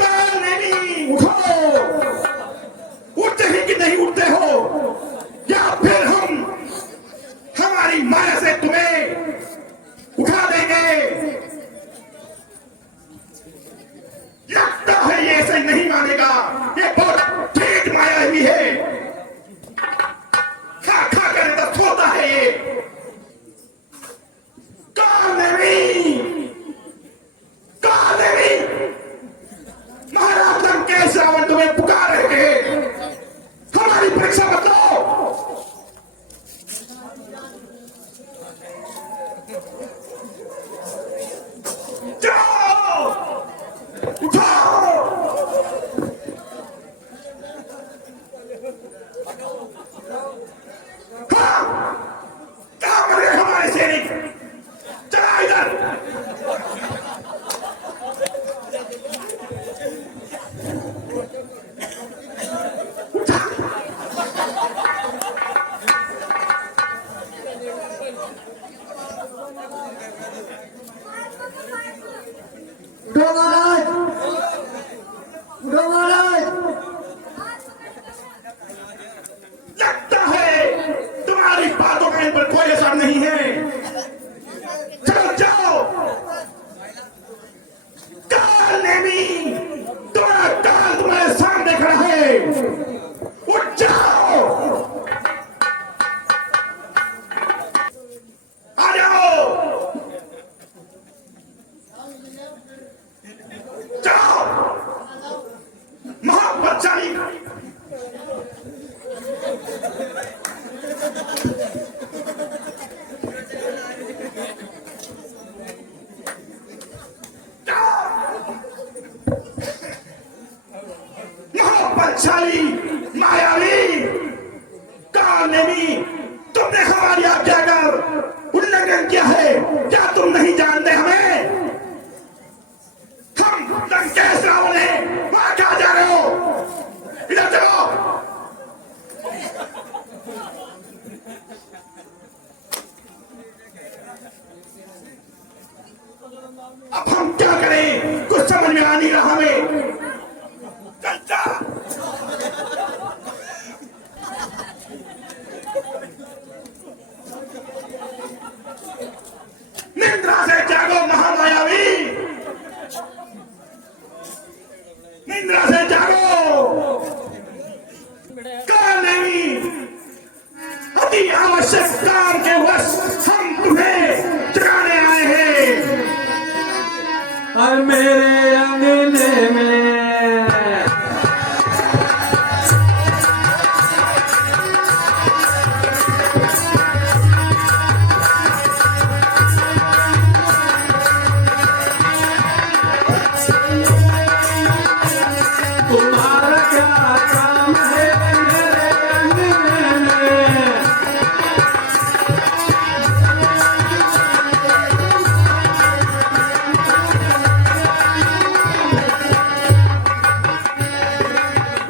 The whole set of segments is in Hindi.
काल नहीं उठो, उठते ही कि नहीं उठते हो, या फिर हम हमारी माया से तुम्हें उठा देंगे। लगता है ये ऐसे नहीं मानेगा, ये बहुत ठीक माया ही है, खा खा कर तो सोता है ये। काल देवी, काल देवी, महाराज लंकेश रावण तुम्हें पुकार रहे हैं, हमारी परीक्षा मत लो। जाओ, उठाओ। हाँ, कहाँ मर गए हमारे सैनिक? चला इधर। उठा। उठो महाराज, उठो महाराज। लगता है तुम्हारी बातों का इन पर कोई असर नहीं है। चलो जाओ। काल नेमी, तुम्हारा काल तुम्हारे सामने खड़ा है, उठ जाओ। आ जाओ, जाओ। महाबलशाली महाबलशाली मायावी काल नेमी, तुमने हमारी आज्ञा का उल्लंघन किया है, क्या तुम नहीं जानते हमें? हम लंकेश रावण हैं, वहां कहां जा रहे हो? इधर चलो। अब हम क्या करें, कुछ समझ में आ नहीं रहा हमें। चल जा। निद्रा से जागो महामायावी, निद्रा से जागो। काल नहीं, अति आवश्यक काम के वश हम तुम्हें जगाने आए हैं। और मेरे अंगने में तुम्हारा क्या काम है? मेरे अंगने में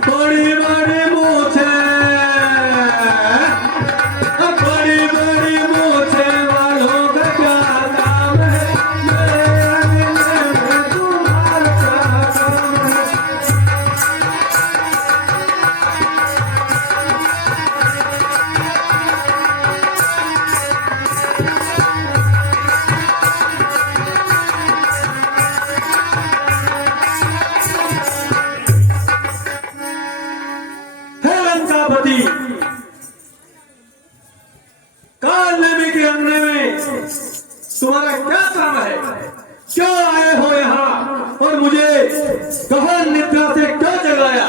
बड़ी बड़ी मूछे, बड़ी बड़ी मूछे वालों का क्या काम है? मेरे अंगने में तुम्हारा क्या काम है? हे लंकापति, काल नेमी के अंगने में तुम्हारा क्या काम है? क्यों आए हो यहाँ और मुझे गहन निद्रा से क्यों जगाया?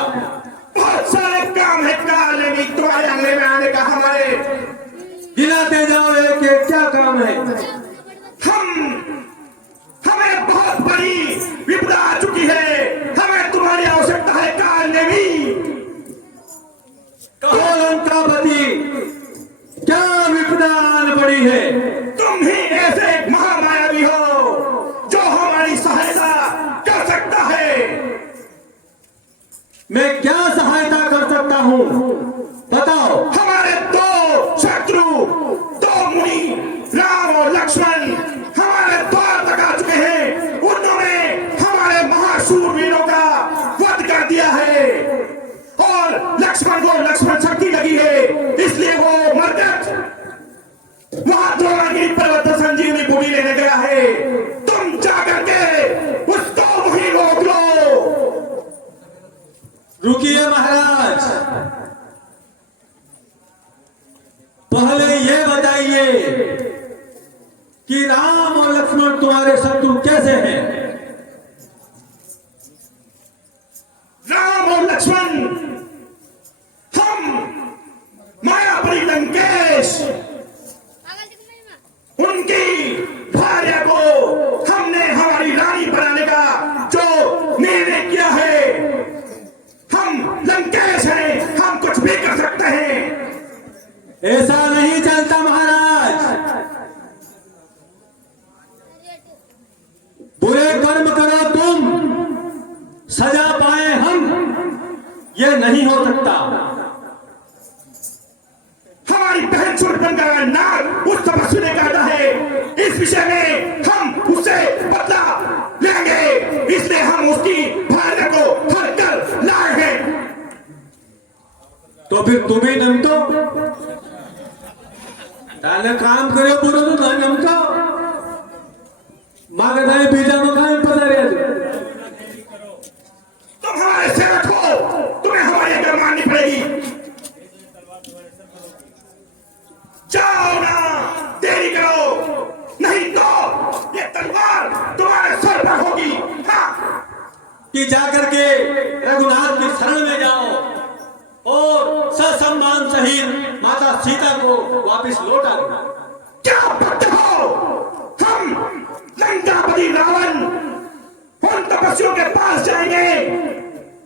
बहुत सारे काम है काल नेमी तुम्हारे अंगने में आने का हमारे। गिनाते जाओ एक एक, क्या काम है? हमें बहुत बड़ी विपदा आ चुकी है, हमें तुम्हारी आवश्यकता है काल नेमी। कहो लंकापति, क्या विपदा आन पड़ी है? तुम ही ऐसे एक महामायावी हो जो हमारी सहायता कर सकता है। मैं क्या सहायता कर सकता हूँ, बताओ। हमारे दो शत्रु, दो मुनि, राम और लक्ष्मण हमारे द्वार तक आ चुके हैं। उन्होंने हमारे महाशूर नहीं लेने गया है, तुम जाकर के उसको वहीं रोक लो। रुकिए महाराज, पहले ये बताइए कि राम और लक्ष्मण तुम्हारे शत्रु कैसे हैं? राम और लक्ष्मण, हम मायापुरी लंकेश, उनकी भार्या को हमने हमारी रानी बनाने का जो निर्णय किया है, हम लंकेश हैं, हम कुछ भी कर सकते हैं। ऐसा नहीं चलता महाराज, बुरे कर्म करो तुम, सजा पाए हम, ये नहीं हो सकता। हमारी बहन छूट बनकर नाग उस तपस्वी ने कहा है, इस विषय में हम उससे बदला लेंगे, इसलिए हम उसकी भार्या को हर कर लाए हैं। तो फिर तुम्हें नमतो ताले काम करे पूरा तो नहीं नमतो मांगे नहीं बीजा मकान पता रहे। तुम हमारे सेवक हो, तुम्हें हमारी अगर माननी पड़ेगी। जाओ ना, देरी करो, नहीं तो ये तलवार तुम्हारे सर पर होगी। हाँ, कि जाकर के रघुनाथ की शरण में जाओ और ससम्मान सहित माता सीता को वापस लौटा दो। क्या करते हो? हम लंकापति रावण उन तपस्वियों के पास जाएंगे,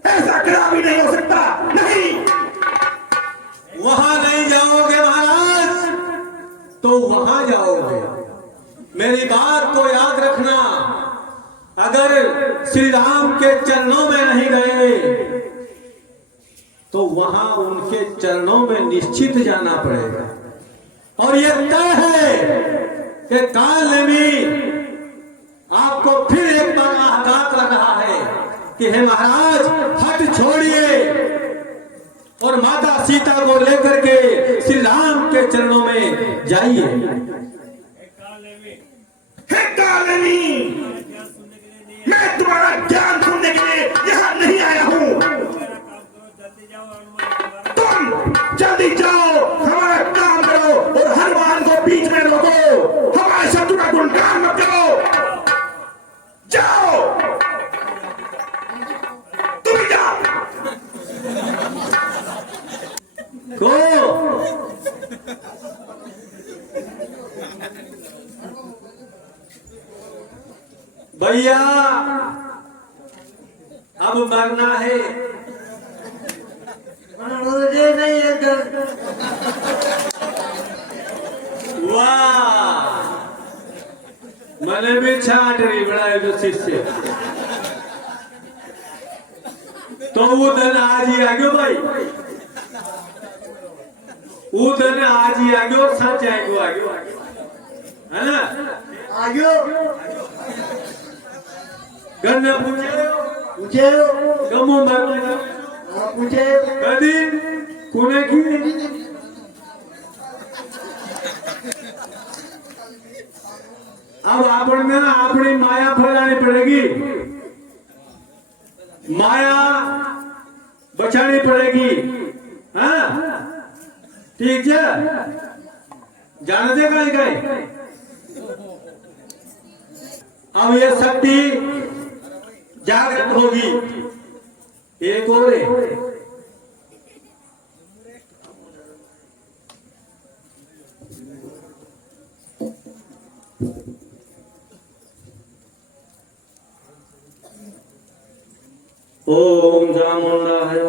ऐसा कभी नहीं हो सकता। नहीं, वहां नहीं जाओगे महाराज, तो वहां जाओगे। मेरी बात को याद रखना, अगर श्री राम के चरणों में नहीं गए तो वहां उनके चरणों में निश्चित जाना पड़ेगा। और यह तय है कि काल नेमी आपको फिर एक बार आघात लग रहा है कि हे महाराज, हट छोड़िए और माता सीता को लेकर के श्री राम के चरणों में जाइए। हे काल नेमी, मैं तुम्हारा ज्ञान सुनने के लिए यहाँ नहीं आया हूँ। तुम जल्दी जाओ, हमारा काम करो और हनुमान को बीच में रोको, हमारे शत्रु का गुणगान मत करो। जाओ, तुम जाओ। को भैया अब मरना है। मुझे नहीं है। वाह, मैंने भी छाट रही बनाए जो शिष्य। तो वो दिन आज ही आ गयो भाई, वो दिन आज ही आ गयो, सच आ गयो, है ना? आयो गन्ना पूछे पूछे गमो मरने पूछे कदी कोने की अब आपने अपनी माया फैलानी पड़ेगी, माया बचानी पड़ेगी। हाँ ठीक है, जानते कहीं कहीं। अब ये शक्ति जागृत होगी। एक और है, ओम चामुंडाय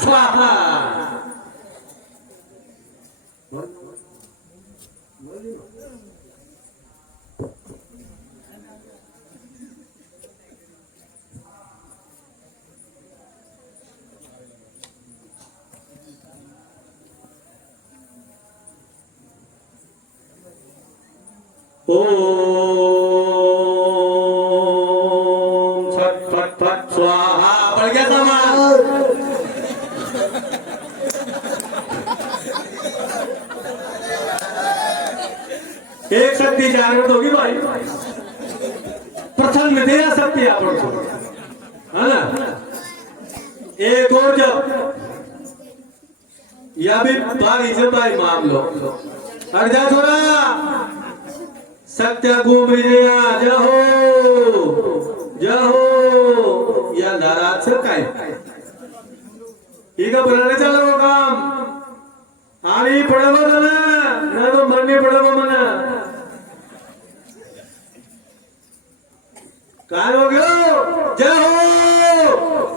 स्वाहा। ओम फट फट फट स्वाहा। पड़ गया सामान। शक्ति जागृत होगी भाई, प्रथम में दे सकती है आप है ना। एक और जब या भी भारी से भाई मान लो हट जा थोड़ा सत्य घूम जहो जहो या नाराज से काय ಈಗ ಬರನೆ ಚಾಲೋ काम आरी पड़वा ना ना तो मरने पड़वा मना कहाँ हो गयो जय हो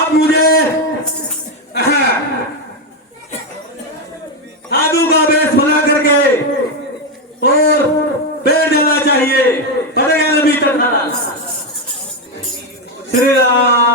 अब मुझे साधु का वेश बना करके और पेड़ देना चाहिए करेगा भीतर श्री राम